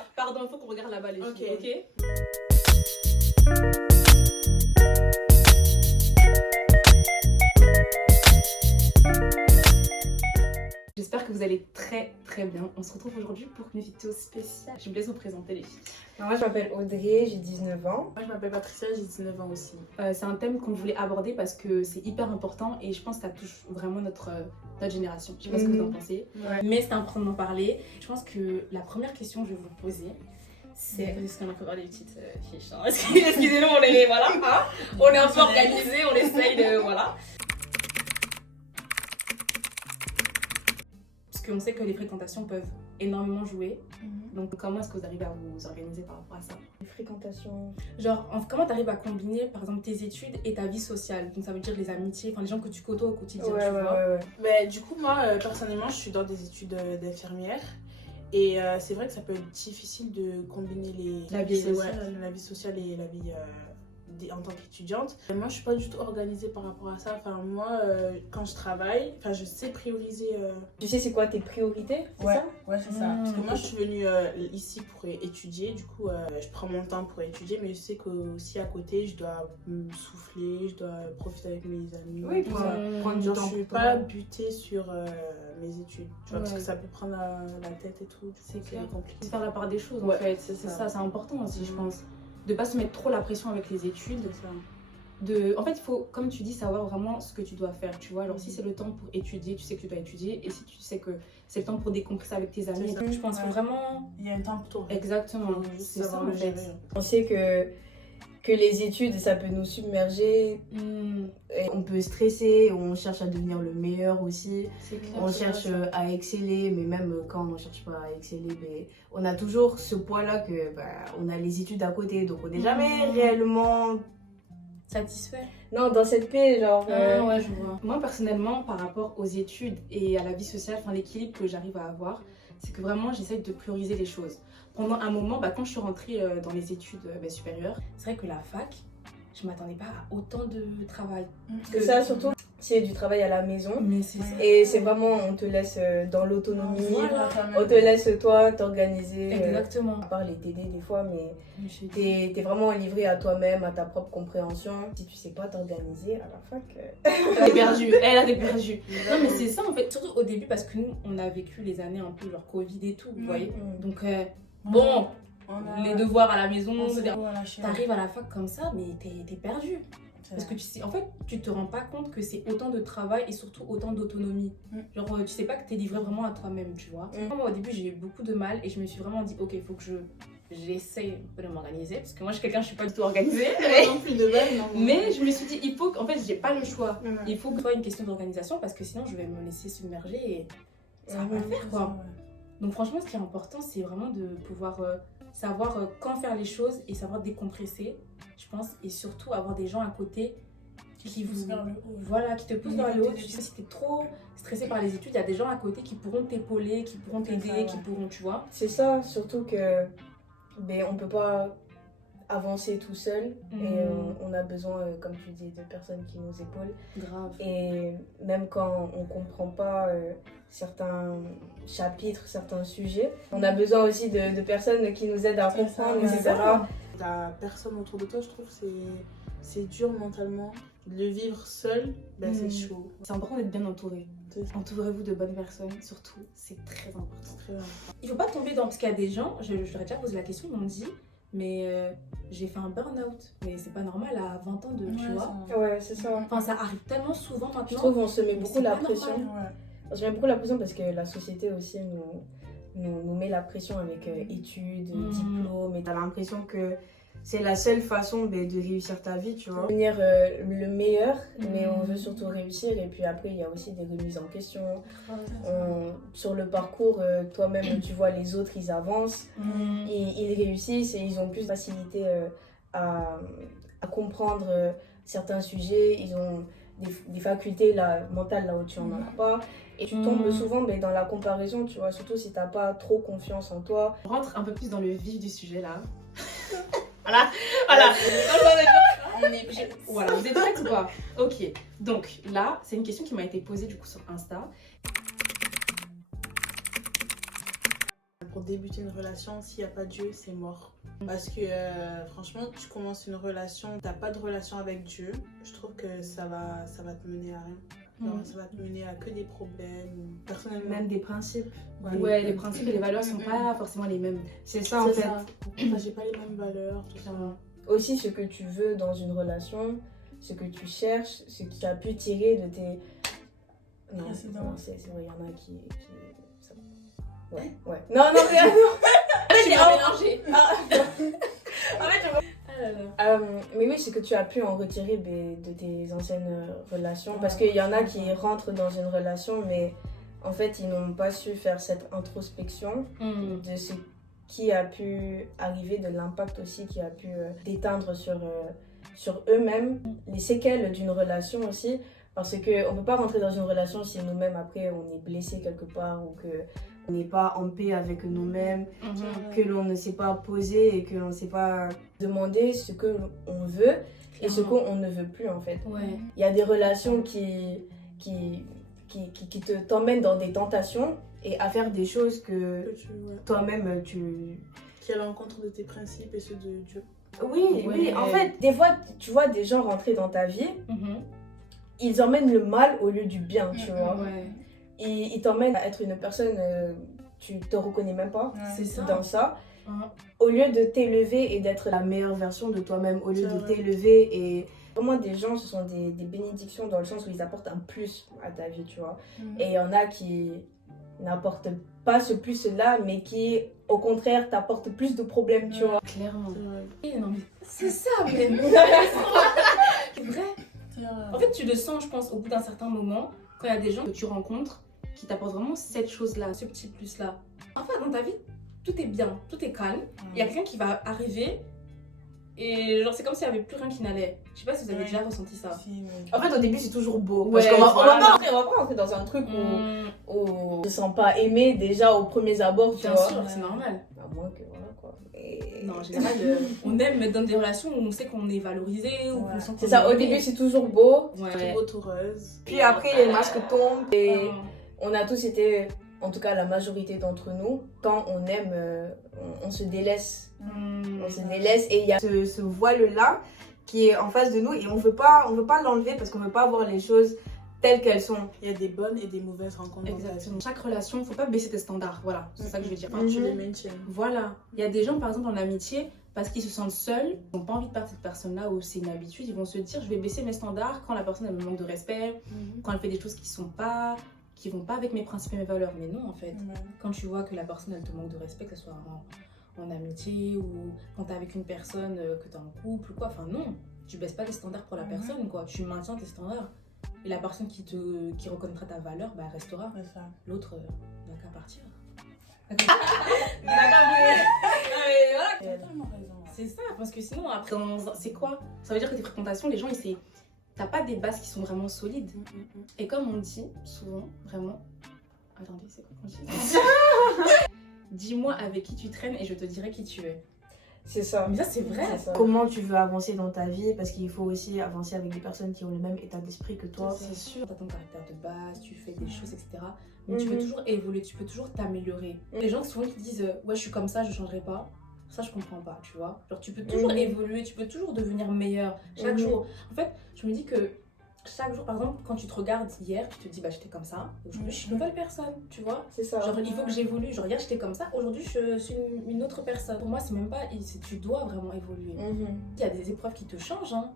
là. Pardon, il faut qu'on regarde là-bas les filles, Ok. ok? J'espère que vous allez très très bien. On se retrouve aujourd'hui pour une vidéo spéciale. Je vous laisse vous présenter les filles. Moi, je m'appelle Audrey, j'ai 19 ans. Moi je m'appelle Patricia, j'ai 19 ans aussi. C'est un thème qu'on voulait aborder parce que c'est hyper important et je pense que ça touche vraiment notre génération. Je sais pas ce que vous en pensez. Ouais. Mais c'est important d'en parler. Je pense que la première question que je vais vous poser, c'est... Est-ce qu'on a fait voir des petites fiches hein. Excusez-nous, on est... Voilà, hein. On est un peu organisés, on essaye de... Voilà. Parce qu'on sait que les fréquentations peuvent énormément jouer. Donc comment est-ce que vous arrivez à vous organiser par rapport à ça? Les fréquentations. Genre, comment tu arrives à combiner par exemple tes études et ta vie sociale? Donc ça veut dire les amitiés, enfin les gens que tu côtoies au quotidien, tu vois. Mais du coup, moi personnellement, je suis dans des études d'infirmière. Et c'est vrai que ça peut être difficile de combiner La vie sociale. la vie sociale et la vie en tant qu'étudiante. Moi, je suis pas du tout organisée par rapport à ça. Enfin, moi, quand je travaille, je sais prioriser. Tu sais, c'est quoi tes priorités? C'est ça? Ouais, c'est ça. Parce que moi, je suis venue ici pour étudier. Du coup, je prends mon temps pour étudier. Mais je sais que aussi à côté, je dois me souffler, je dois profiter avec mes amis. Oui, tout pour ça. prendre du Genre, temps. je suis pour pas toi. butée sur mes études. Tu vois, parce Ouais. que ça peut prendre la tête et tout. Du coup, C'est clair. compliqué. C'est faire la part des choses Ouais, en fait. c'est C'est ça. ça, c'est important aussi, je Mhm. pense. De pas se mettre trop la pression avec les études. C'est ça. En fait, il faut, comme tu dis, savoir vraiment ce que tu dois faire, tu vois. Alors, si c'est le temps pour étudier, tu sais que tu dois étudier. Et si tu sais que c'est le temps pour décompresser avec tes amis, C'est ça. je pense qu'il faut vraiment... Il y a un temps pour tout. Exactement, Faut juste c'est ça savoir en le fait. gérer. On sait que les études, ça peut nous submerger. Et on peut stresser, on cherche à devenir le meilleur aussi. C'est clair. On c'est cherche vrai, ça. à exceller, mais même quand on ne cherche pas à exceller, on a toujours ce poids-là que on a les études à côté, donc on n'est jamais réellement... Satisfait. Non, dans cette paix, genre. Ouais, je vois. Moi, personnellement, par rapport aux études et à la vie sociale, enfin l'équilibre que j'arrive à avoir, c'est que vraiment, j'essaie de prioriser les choses. Pendant un moment, quand je suis rentrée dans les études supérieures, c'est vrai que la fac, je m'attendais pas à autant de travail. Parce que ça, surtout, c'est du travail à la maison. Mais c'est ça. Et c'est vraiment, on te laisse dans l'autonomie. Voilà. On te laisse, toi, t'organiser. Exactement. À part les TD des fois, mais t'es vraiment livré à toi-même, à ta propre compréhension. Si tu sais pas t'organiser à la fac... Elle est perdue, elle a perdu. Non mais c'est ça en fait, surtout au début parce que nous on a vécu les années un peu genre Covid et tout, vous voyez. Donc bon, les devoirs à la maison, t'arrives à la fac comme ça mais t'es perdu. Parce que tu sais, en fait, tu te rends pas compte que c'est autant de travail et surtout autant d'autonomie. Genre, tu sais pas que t'es livré vraiment à toi-même, tu vois. Moi, au début, j'ai eu beaucoup de mal et je me suis vraiment dit, ok, il faut que j'essaye un peu de m'organiser. Parce que moi, je suis quelqu'un, je suis pas du tout organisée. Non plus de base, non. Mais je me suis dit, il faut qu'en fait, j'ai pas le choix. Ouais. Il faut que ce soit une question d'organisation parce que sinon, je vais me laisser submerger et ça va pas le faire, quoi. Donc, franchement, ce qui est important, c'est vraiment de pouvoir savoir quand faire les choses et savoir décompresser, je pense, et surtout avoir des gens à côté qui vous vers le haut. voilà, qui te poussent vers le haut. Tu sais, si t'es trop stressé par les études, il y a des gens à côté qui pourront t'épauler, qui pourront t'aider, ça, ouais. qui pourront, tu vois. C'est ça, surtout que on peut pas avancer tout seul et on a besoin, comme tu dis, de personnes qui nous épaulent. Grave. Et même quand on comprend pas certains chapitres, certains sujets, on a besoin aussi de personnes qui nous aident à comprendre, ouais. etc. T'as personne autour de toi, je trouve, c'est dur mentalement. Le vivre seul, c'est chaud. C'est important d'être bien entouré. C'est ça. Entourez-vous de bonnes personnes, surtout, c'est très important. C'est très important. Il faut pas tomber dans... Parce qu'il y a des gens, je leur ai déjà posé la question, ils m'ont dit, mais j'ai fait un burn-out. Mais c'est pas normal à 20 ans de, tu vois. Ouais, c'est ça. Enfin, ça arrive tellement souvent maintenant. Je trouve qu'on se met Mais beaucoup c'est la pas pression. normal. On se met beaucoup la pression parce que la société aussi nous met la pression avec études, diplômes. Et T'as l'impression que c'est la seule façon de réussir ta vie, tu vois. devenir le meilleur, mais on veut surtout réussir. Et puis après, il y a aussi des remises en question. Sur le parcours, toi-même, tu vois les autres, ils avancent, ils réussissent et ils ont plus de facilité à comprendre certains sujets. Ils ont des facultés mentales là où tu n'en as pas. Et tu tombes souvent dans la comparaison, tu vois, surtout si tu n'as pas trop confiance en toi. On rentre un peu plus dans le vif du sujet là. Voilà. Voilà, vous êtes prêtes ou pas? Ok, donc là, c'est une question qui m'a été posée du coup sur Insta. Pour débuter une relation, s'il n'y a pas Dieu, c'est mort. Parce que franchement, tu commences une relation, t'as pas de relation avec Dieu, je trouve que ça va te mener à rien. Genre, ça va te mener à que des problèmes. Personnellement. Même des principes. Ouais, les principes et les valeurs sont pas forcément les mêmes. C'est ça en fait. Enfin, j'ai pas les mêmes valeurs, tout ça. Aussi, ce que tu veux dans une relation, ce que tu cherches, ce que tu as pu tirer de tes... Non, c'est vrai, il y en a qui... Ouais. Non, rien. J'ai mélangé. Mais oui, c'est que tu as pu en retirer de tes anciennes relations. Parce qu'il y en a qui rentrent dans une relation, mais en fait, ils n'ont pas su faire cette introspection de ce qui a pu arriver, de l'impact aussi qui a pu déteindre sur eux-mêmes, les séquelles d'une relation aussi. Parce qu'on ne peut pas rentrer dans une relation si nous-mêmes, après, on est blessé quelque part ou qu'on n'est pas en paix avec nous-mêmes, que l'on ne s'est pas poser et que l'on ne sait pas demander ce qu'on veut et ce qu'on ne veut plus, en fait. Il y a des relations qui t'emmènent dans des tentations et à faire des choses que toi-même, tu... Qui est à l'encontre de tes principes et ceux de Dieu. Oui, en fait, des fois, tu vois des gens rentrer dans ta vie, ils emmènent le mal au lieu du bien, tu vois. Ils t'emmènent à être une personne, tu te reconnais même pas dans ça. Au lieu de t'élever et d'être la meilleure version de toi-même, au lieu de t'élever et... Vraiment, des gens, ce sont des bénédictions dans le sens où ils apportent un plus à ta vie, tu vois. Et il y en a qui n'apportent pas ce plus-là, mais qui, au contraire, t'apportent plus de problèmes, tu vois. Clairement. Non, mais c'est ça, mais... C'est vrai. En fait, tu le sens, je pense, au bout d'un certain moment, quand il y a des gens que tu rencontres qui t'apportent vraiment cette chose-là, ce petit plus-là. En fait, dans ta vie, tout est bien, tout est calme. Il y a quelqu'un qui va arriver et genre c'est comme s'il n'y avait plus rien qui n'allait. Je sais pas si vous avez déjà ressenti ça. En fait, au début, c'est toujours beau. Ouais, parce qu'on va pas rentrer dans un truc où on se sent pas aimé déjà aux premiers abords, tu vois. Bien sûr, c'est normal. À moins que voilà quoi. Non, en général, on aime être dans des relations où on sait qu'on est valorisé. Ou qu'on sent c'est ça, au début, c'est toujours beau. Tout beau, tout rose. Puis après, les masques tombent et on a tous été, en tout cas la majorité d'entre nous, quand on aime, on se délaisse. On se délaisse et il y a ce voile-là qui est en face de nous et on veut pas l'enlever parce qu'on veut pas voir les choses telles qu'elles sont. Il y a des bonnes et des mauvaises rencontres. Exactement. Chaque relation, faut pas baisser tes standards. Voilà, c'est ça que je veux dire. Enfin, tu les maintiens. Voilà. Il y a des gens, par exemple, en amitié, parce qu'ils se sentent seuls, ils n'ont pas envie de perdre cette personne-là ou c'est une habitude, ils vont se dire je vais baisser mes standards quand la personne elle me manque de respect, quand elle fait des choses qui vont pas avec mes principes et mes valeurs. Mais non, en fait. Quand tu vois que la personne elle te manque de respect, que ce soit en amitié ou quand t'es avec une personne que t'es en couple ou quoi, enfin non, tu baisses pas les standards pour la personne quoi, tu maintiens tes standards et la personne qui reconnaîtra ta valeur, bah elle restera. L'autre n'a qu'à partir. C'est ça, parce que sinon après c'est quoi? Ça veut dire que tes fréquentations, les gens t'as pas des bases qui sont vraiment solides. Et comme on dit souvent, vraiment, attendez, c'est quoi qu'on dit? Dis-moi avec qui tu traînes et je te dirai qui tu es. C'est ça. Mais ça, c'est vrai. Comment tu veux avancer dans ta vie, parce qu'il faut aussi avancer avec des personnes qui ont le même état d'esprit que toi. C'est sûr. Tu as ton caractère de base, tu fais des choses, etc. Mais tu peux toujours évoluer, tu peux toujours t'améliorer. Les gens souvent qui disent ouais, je suis comme ça, je changerai pas. Ça, je comprends pas, tu vois. Genre, tu peux toujours évoluer, tu peux toujours devenir meilleur chaque jour. En fait, je me dis que chaque jour, par exemple, quand tu te regardes hier, tu te dis bah j'étais comme ça, aujourd'hui je suis une nouvelle personne, tu vois. C'est ça. Genre il faut que j'évolue. Genre hier j'étais comme ça, aujourd'hui je suis une autre personne. Pour moi, c'est même pas. Tu dois vraiment évoluer. Il y a des épreuves qui te changent. Hein.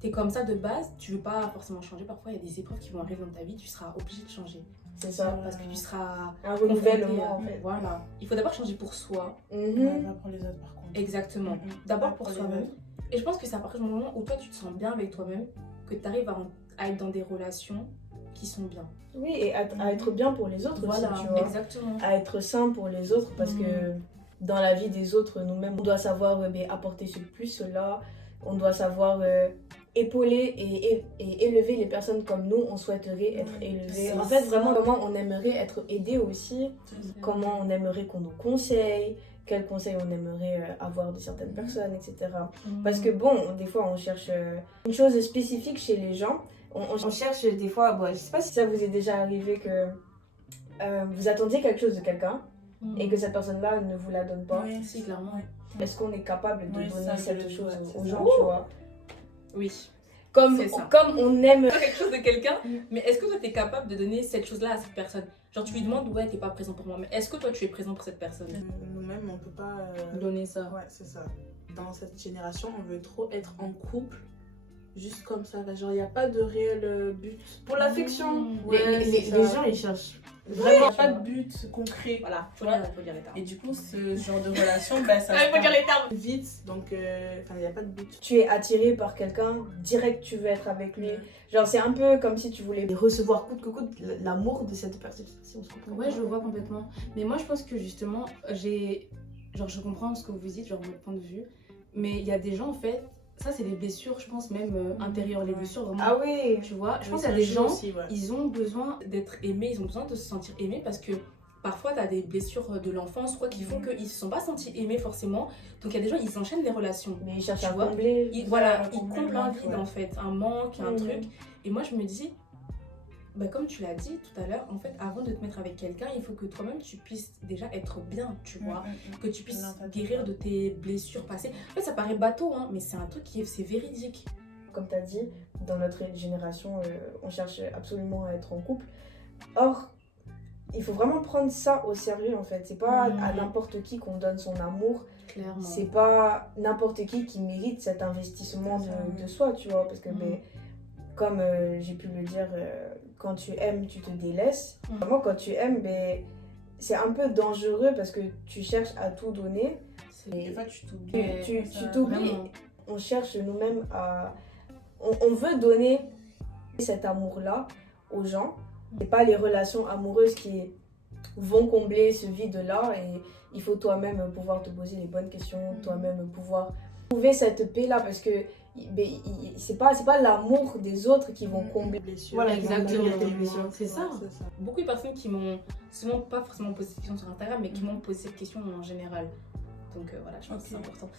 T'es comme ça de base, tu veux pas forcément changer. Parfois, il y a des épreuves qui vont arriver dans ta vie, tu seras obligé de changer. C'est ça. Parce que tu seras. Un renouvellement en fait. Voilà. Il faut d'abord changer pour soi. Pas pour les autres par contre. Exactement. D'abord pour soi-même. Et je pense que c'est à partir du moment où toi tu te sens bien avec toi-même que tu arrives à être dans des relations qui sont bien. Oui, et à être bien pour les autres voilà, aussi, tu vois. Exactement. À être sain pour les autres parce que dans la vie des autres, nous-mêmes, on doit savoir apporter ce plus-là. On doit savoir épauler et élever les personnes comme nous, on souhaiterait être élevés. En fait, vraiment, comment on aimerait être aidé aussi. Comment on aimerait qu'on nous conseille. Quels conseils on aimerait avoir de certaines personnes, etc. Parce que bon, des fois on cherche une chose spécifique chez les gens. On cherche des fois, bon, je sais pas si ça vous est déjà arrivé que vous attendiez quelque chose de quelqu'un et que cette personne-là ne vous la donne pas. Oui, Si, clairement. Est-ce qu'on est capable de Oui, donner ça, cette je- chose ouais, c'est aux ça. gens, tu vois? Oui. Comme C'est ça. on aime... Quelque chose de quelqu'un, mais est-ce que toi t'es capable de donner cette chose-là à cette personne? Genre tu lui demandes, ouais, t'es pas présent pour moi, mais est-ce que toi tu es présent pour cette personne? Nous-mêmes, on peut pas. Donner ça. Ouais, c'est ça. Dans cette génération, on veut trop être en couple, juste comme ça. Genre, il n'y a pas de réel but. Pour l'affection. Ouais, les c'est ça. gens, ils cherchent. Il n'y a pas de but concret. Voilà, faut dire les termes. Et du coup, ce genre de relation, ben, ça Ah, il faut dire se les termes. passe vite. Donc, il n'y a pas de but. Tu es attiré par quelqu'un, direct tu veux être avec lui. Genre c'est un peu comme si tu voulais... Et recevoir coûte que coûte l'amour de cette personne. Si on se comprend. Ouais, je le vois complètement. Mais moi je pense que justement, je comprends ce que vous dites, genre votre point de vue. Mais il y a des gens en fait, ça c'est des blessures, je pense même intérieures, les Ouais. blessures vraiment. Ah oui. Tu vois, je Oui, pense c'est qu'il y a un des jeu gens, aussi, ouais. ils ont besoin d'être aimés, ils ont besoin de se sentir aimés parce que parfois tu as des blessures de l'enfance quoi, qui font qu'ils se sont pas sentis aimés forcément. Donc il y a des gens, ils enchaînent les relations. Mais ils cherchent Tu à vois, combler. Ils Voilà, comblent un vide ouais. en fait, un manque, un Mhm. truc. Et moi je me dis, bah, comme tu l'as dit tout à l'heure, en fait avant de te mettre avec quelqu'un, il faut que toi-même tu puisses déjà être bien, tu vois. Que tu puisses guérir de tes blessures passées. En fait ça paraît bateau, hein, mais c'est un truc c'est véridique. Comme tu as dit, dans notre génération, on cherche absolument à être en couple. Or, il faut vraiment prendre ça au sérieux en fait. C'est pas à n'importe qui qu'on donne son amour. Clairement. C'est pas n'importe qui mérite cet investissement de soi, tu vois. Parce que, ben, comme j'ai pu le dire, quand tu aimes, tu te délaisses. Vraiment, quand tu aimes, ben, c'est un peu dangereux parce que tu cherches à tout donner. Des fois, tu t'oublies. Tu Ça, t'oublies. vraiment. On cherche nous-mêmes à... On veut donner cet amour-là aux gens. C'est pas les relations amoureuses qui vont combler ce vide-là. Et il faut toi-même pouvoir te poser les bonnes questions, toi-même pouvoir trouver cette paix-là. Parce que ben, c'est pas l'amour des autres qui vont combler. Voilà, Exactement. exactement. C'est ça. Beaucoup de personnes qui m'ont, souvent pas forcément posé cette question sur Instagram, mais qui m'ont posé cette question en général. Donc voilà, je pense que c'est important.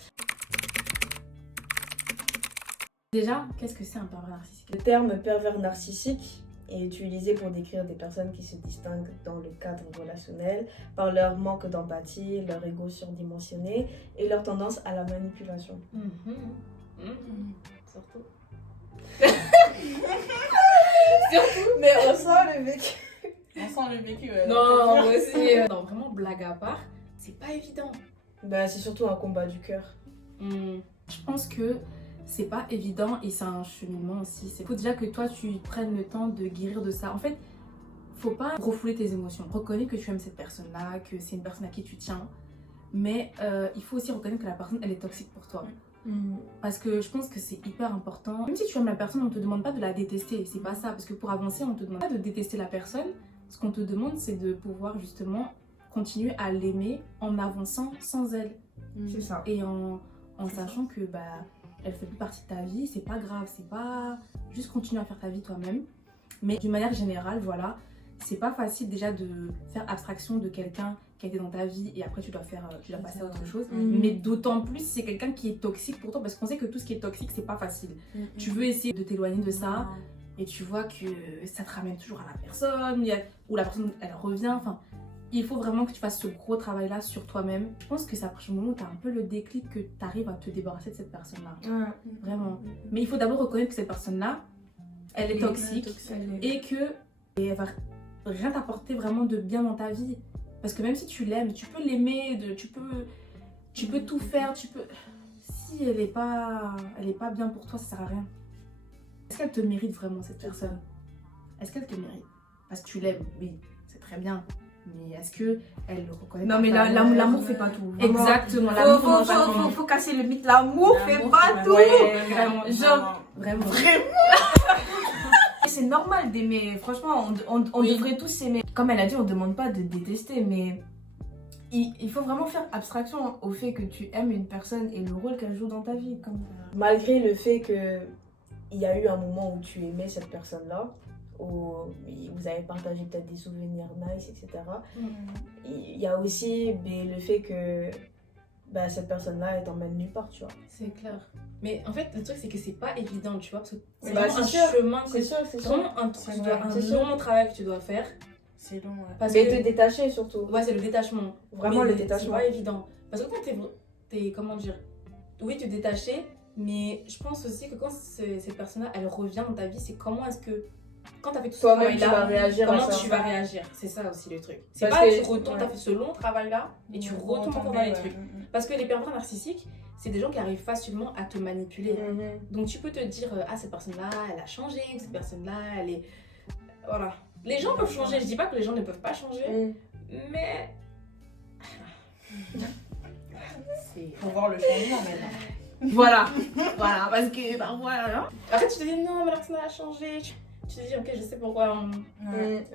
Déjà, qu'est-ce que c'est un pervers narcissique? Le terme pervers narcissique est utilisé pour décrire des personnes qui se distinguent dans le cadre relationnel par leur manque d'empathie, leur ego surdimensionné et leur tendance à la manipulation. Surtout. Mais on sent le vécu. On sent le vécu. Non, moi aussi. Non, vraiment, blague à part, c'est pas évident. Bah, c'est surtout un combat du cœur. Je pense que c'est pas évident et c'est un cheminement aussi. Il faut déjà que toi tu prennes le temps de guérir de ça. En fait, faut pas refouler tes émotions. Reconnais que tu aimes cette personne-là, que c'est une personne à qui tu tiens. Mais il faut aussi reconnaître que la personne elle est toxique pour toi. Parce que je pense que c'est hyper important. Même si tu aimes la personne, on te demande pas de la détester. C'est pas ça. Parce que pour avancer, on te demande pas de détester la personne. Ce qu'on te demande, c'est de pouvoir justement continuer à l'aimer en avançant sans elle. C'est ça. Et en sachant que bah elle fait plus partie de ta vie, c'est pas grave, c'est pas juste continuer à faire ta vie toi-même. Mais d'une manière générale, voilà, c'est pas facile déjà de faire abstraction de quelqu'un qui a été dans ta vie et après tu dois passer à autre chose. Mais d'autant plus si c'est quelqu'un qui est toxique pour toi, parce qu'on sait que tout ce qui est toxique c'est pas facile. Tu veux essayer de t'éloigner de ça et tu vois que ça te ramène toujours à la personne, ou la personne elle revient, enfin. Il faut vraiment que tu fasses ce gros travail-là sur toi-même. Je pense que c'est à partir du moment où tu as un peu le déclic que tu arrives à te débarrasser de cette personne-là. Vraiment. Mais il faut d'abord reconnaître que cette personne-là, elle est toxique et qu'elle va rien t'apporter vraiment de bien dans ta vie. Parce que même si tu l'aimes, tu peux l'aimer, tu peux tout faire, si elle est pas bien pour toi, ça sert à rien. Est-ce qu'elle te mérite vraiment cette personne? Est-ce qu'elle te mérite? Parce que tu l'aimes, oui, c'est très bien. Mais est-ce que elle le reconnaît? Non, mais l'amour fait pas tout. Vraiment. Exactement. L'amour Faut casser le mythe. L'amour fait pas tout. Vraiment. Genre, Vraiment. c'est normal d'aimer. Franchement, on devrait tous s'aimer. Comme elle a dit, on demande pas de détester, mais il faut vraiment faire abstraction au fait que tu aimes une personne et le rôle qu'elle joue dans ta vie. Malgré le fait qu'il y a eu un moment où tu aimais cette personne-là, où vous avez partagé peut-être des souvenirs nice, etc. Il y a aussi le fait que cette personne-là, elle t'emmène nulle part, tu vois. C'est clair. Mais en fait, le truc, c'est que c'est pas évident, tu vois, parce que c'est Bah, vraiment un c'est sûr. chemin, C'est sûr, c'est sûr. vraiment un long travail que tu dois faire. C'est long, ouais. Parce Mais que... te détacher surtout. Ouais, c'est le détachement. Vraiment Mais le détachement. C'est pas évident. Parce que quand t'es comment dire, oui, te détacher, mais je pense aussi que quand cette personne-là, elle revient dans ta vie, c'est comment est-ce que, quand t'as fait tout ce Toi-même, tu travail-là, vas réagir à comment ça. tu vas réagir. C'est ça aussi le truc. C'est Parce pas que- tu retournes, t'as fait ce long travail-là, et tu retombes encore dans les trucs. Parce que les pervers narcissiques, c'est des gens qui arrivent facilement à te manipuler. Mhm. Donc tu peux te dire, ah, cette personne-là, elle a changé, cette personne-là, elle est... Voilà. Les gens peuvent changer, je dis pas que les gens ne peuvent pas changer, Mhm. mais... Faut voir le changement maintenant. Voilà, voilà, parce que parfois, hein. Après tu te dis, non, mais la personne elle a changé. Tu te dis, ok, je sais pourquoi Mhm. Ouais.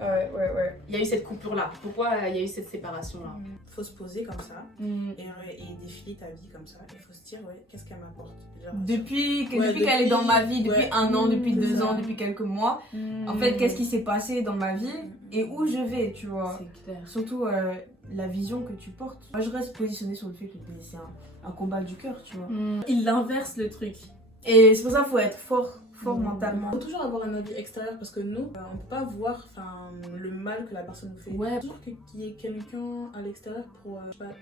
il y a eu cette coupure-là. Pourquoi il y a eu cette séparation-là. Faut se poser comme ça Mm. et défiler ta vie comme ça. Il faut se dire, ouais, qu'est-ce qu'elle m'apporte. Genre, Depuis Ouais, qu'elle est dans ma vie, depuis ouais. 1 an, depuis C'est 2 ça. ans, depuis quelques mois, en fait, qu'est-ce qui s'est passé dans ma vie et où je vais, tu vois. C'est clair. Surtout la vision que tu portes. Moi, je reste positionnée sur le fait que c'est un combat du cœur, tu vois. Il inverse le truc. Et c'est pour ça qu'il faut être fort mentalement. Il faut toujours avoir un avis extérieur parce que nous, on peut pas voir le mal que la personne nous fait. Ouais. Il faut toujours qu'il y ait quelqu'un à l'extérieur pour,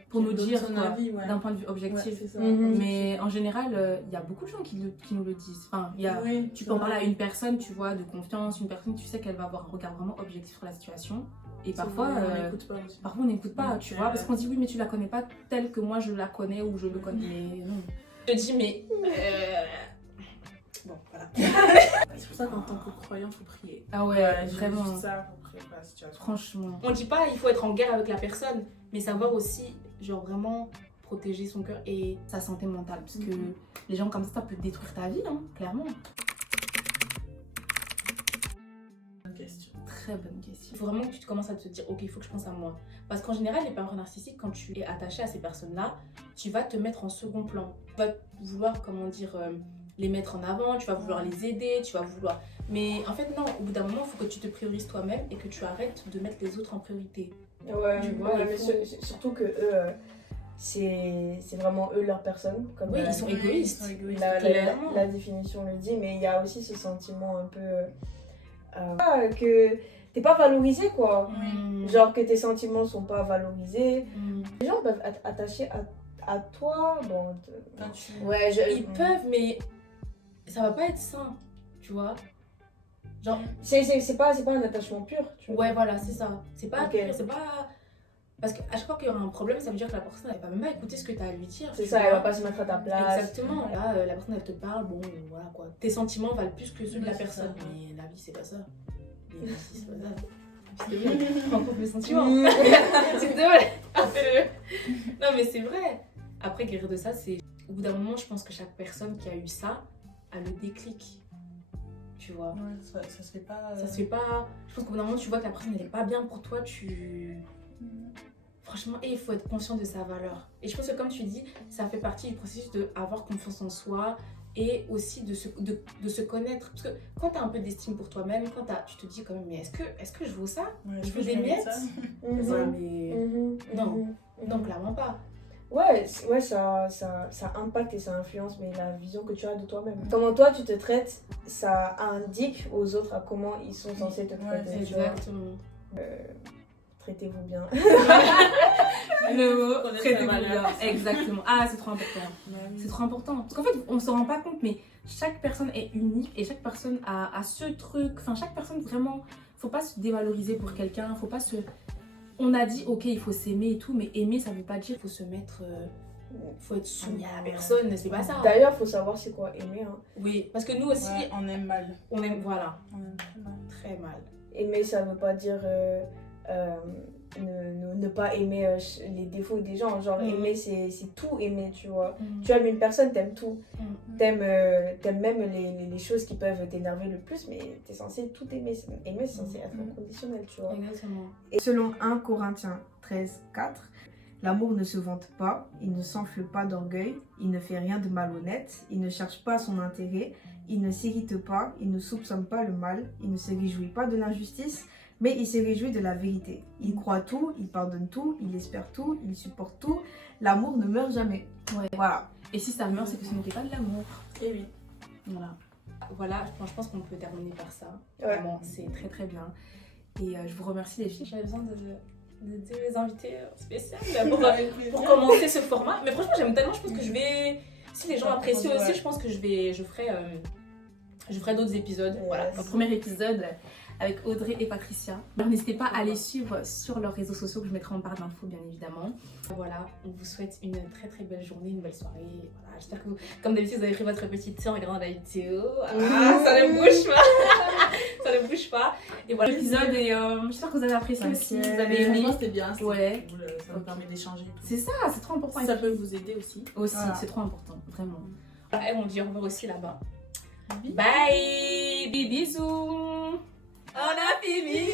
Pour qui nous donne dire son quoi, avis. Ouais. d'un point de vue Ouais, objectif. c'est ça. Mhm. Mais en général, il y a beaucoup de gens qui nous le disent. Enfin, il y a... Oui, Tu peux en parler à une personne, tu vois, de confiance, une personne, tu sais qu'elle va avoir un regard vraiment objectif sur la situation. Et parfois, on n'écoute pas aussi. parfois on n'écoute pas, tu Ouais. vois, parce qu'on dit oui, mais tu la connais pas telle que moi je la connais ou je le connais. Mais non. Je te dis, mais. Bon, voilà. C'est pour ça qu'en tant que croyant, faut prier. Ah ouais, J'ai vraiment. juste ça pour prier pour la situation. Franchement. On dit pas il faut être en guerre avec la personne, mais savoir aussi, genre vraiment protéger son cœur et sa santé mentale. Parce que les gens comme ça peut détruire ta vie, hein, clairement. Bonne question. Très bonne question. Il faut vraiment que tu commences à te dire, ok, il faut que je pense à moi. Parce qu'en général, les parents narcissiques, quand tu es attaché à ces personnes-là, tu vas te mettre en second plan. Tu vas vouloir, comment dire, les mettre en avant, tu vas vouloir les aider, tu vas vouloir... Mais en fait, non, au bout d'un moment, il faut que tu te priorises toi-même et que tu arrêtes de mettre les autres en priorité. Ouais, Tu vois, ouais, il mais faut- surtout que eux, c'est vraiment eux leur personne. Comme Oui, ils sont égoïstes. clairement. la définition le dit, mais il y a aussi ce sentiment un peu que t'es pas valorisé, quoi. Mm. Genre que tes sentiments sont pas valorisés. Mm. Les gens peuvent être attachés à toi. Bon, Quand tu... ouais, Ils peuvent, mais ça va pas être sain, tu vois. Genre, c'est pas un attachement pur. Tu vois. ouais, voilà, c'est ça. C'est pas Ok. pire, c'est pas... Parce qu'à chaque fois qu'il y aura un problème, ça veut dire que la personne, elle va même pas écouter ce que tu as à lui dire. C'est tu ça, vois. elle va pas se mettre à ta place. Exactement. Là, la personne, elle te parle, bon, voilà quoi. Tes sentiments valent plus que ceux de la Ouais, c'est personne. ça. Mais la vie, c'est pas ça. La vie, c'est pas ça. S'il te plaît, prends compte mes sentiments. Mm. S'il te plaît, fais-le. Non, mais c'est vrai. Après, guérir de ça, c'est... Au bout d'un moment, je pense que chaque personne qui a eu ça a le déclic. Tu vois. Ouais, ça se fait pas... Ça se fait pas... Je pense qu'au bout d'un moment, tu vois que la personne, elle est pas bien pour toi, Franchement, et il faut être conscient de sa valeur. Et je pense que comme tu dis, ça fait partie du processus d'avoir confiance en soi et aussi de se connaître. Parce que quand tu as un peu d'estime pour toi-même, tu te dis quand même, mais est-ce que je vaux ça? Ouais, Je veux des miettes? Mhm. Ouais, mais non. Mhm. Non, clairement pas. Ouais, ça impacte et ça influence mais la vision que tu as de toi-même. Comment toi tu te traites, ça indique aux autres à comment ils sont censés te traiter. tu vois. Exactement. Traitez-vous bien. Le mot, Connaître traitez-vous sa valeur. bien. Exactement. Ah, c'est trop important. C'est trop important. Parce qu'en fait, on se rend pas compte, mais chaque personne est unique et chaque personne a ce truc. Enfin, chaque personne vraiment. Faut pas se dévaloriser pour quelqu'un. Faut pas se. On a dit, ok, il faut s'aimer et tout, mais aimer, ça veut pas dire qu'il faut se mettre. Faut être soumis à la personne. C'est pas ça. D'ailleurs, faut savoir c'est quoi aimer. Hein. Oui, parce que nous aussi, Ouais, on aime mal. on aime. Voilà. On aime très mal. Très mal. Aimer, ça veut pas dire ne pas aimer les défauts des gens. Genre, aimer, c'est tout aimer, tu vois. Tu aimes une personne, t'aimes tout. T'aimes même les choses qui peuvent t'énerver le plus, mais t'es censé tout aimer. Aimer, c'est censé être inconditionnel, tu vois. Exactement. Et selon 1 Corinthiens 13, 4, l'amour ne se vante pas, il ne s'enfle pas d'orgueil, il ne fait rien de malhonnête, il ne cherche pas son intérêt, il ne s'irrite pas, il ne soupçonne pas le mal, il ne se réjouit pas de l'injustice, mais il se réjouit de la vérité. Il croit tout, il pardonne tout, il espère tout, il supporte tout. L'amour ne meurt jamais. Ouais. Voilà. Et si ça meurt, c'est que ce n'était pas de l'amour. Et oui. Voilà. Voilà, je pense qu'on peut terminer par ça. Ouais. Vraiment, c'est très très bien. Et je vous remercie les filles. J'avais besoin de mes invités spéciales pour commencer ce format. Mais franchement, j'aime tellement, je pense que je vais... Si les gens apprécient aussi, je pense que je ferai d'autres épisodes. Yes. Voilà, mon premier épisode avec Audrey et Patricia. Alors n'hésitez pas à les suivre sur leurs réseaux sociaux que je mettrai en barre d'infos bien évidemment. Voilà, on vous souhaite une très très belle journée, une belle soirée. Voilà, j'espère que vous, comme d'habitude, vous avez pris votre petite thé en regardant la vidéo. Ah, ça ne bouge pas. Ça ne bouge pas. Et voilà l'épisode et j'espère que vous avez apprécié aussi. Vous avez aimé. C'était bien, ouais. Cool, ça me permet d'échanger. C'est ça, c'est trop important. Ça peut vous aider aussi. Aussi, c'est trop important, vraiment. Et on dit au revoir aussi là-bas. Bye. Bisous. On a fini.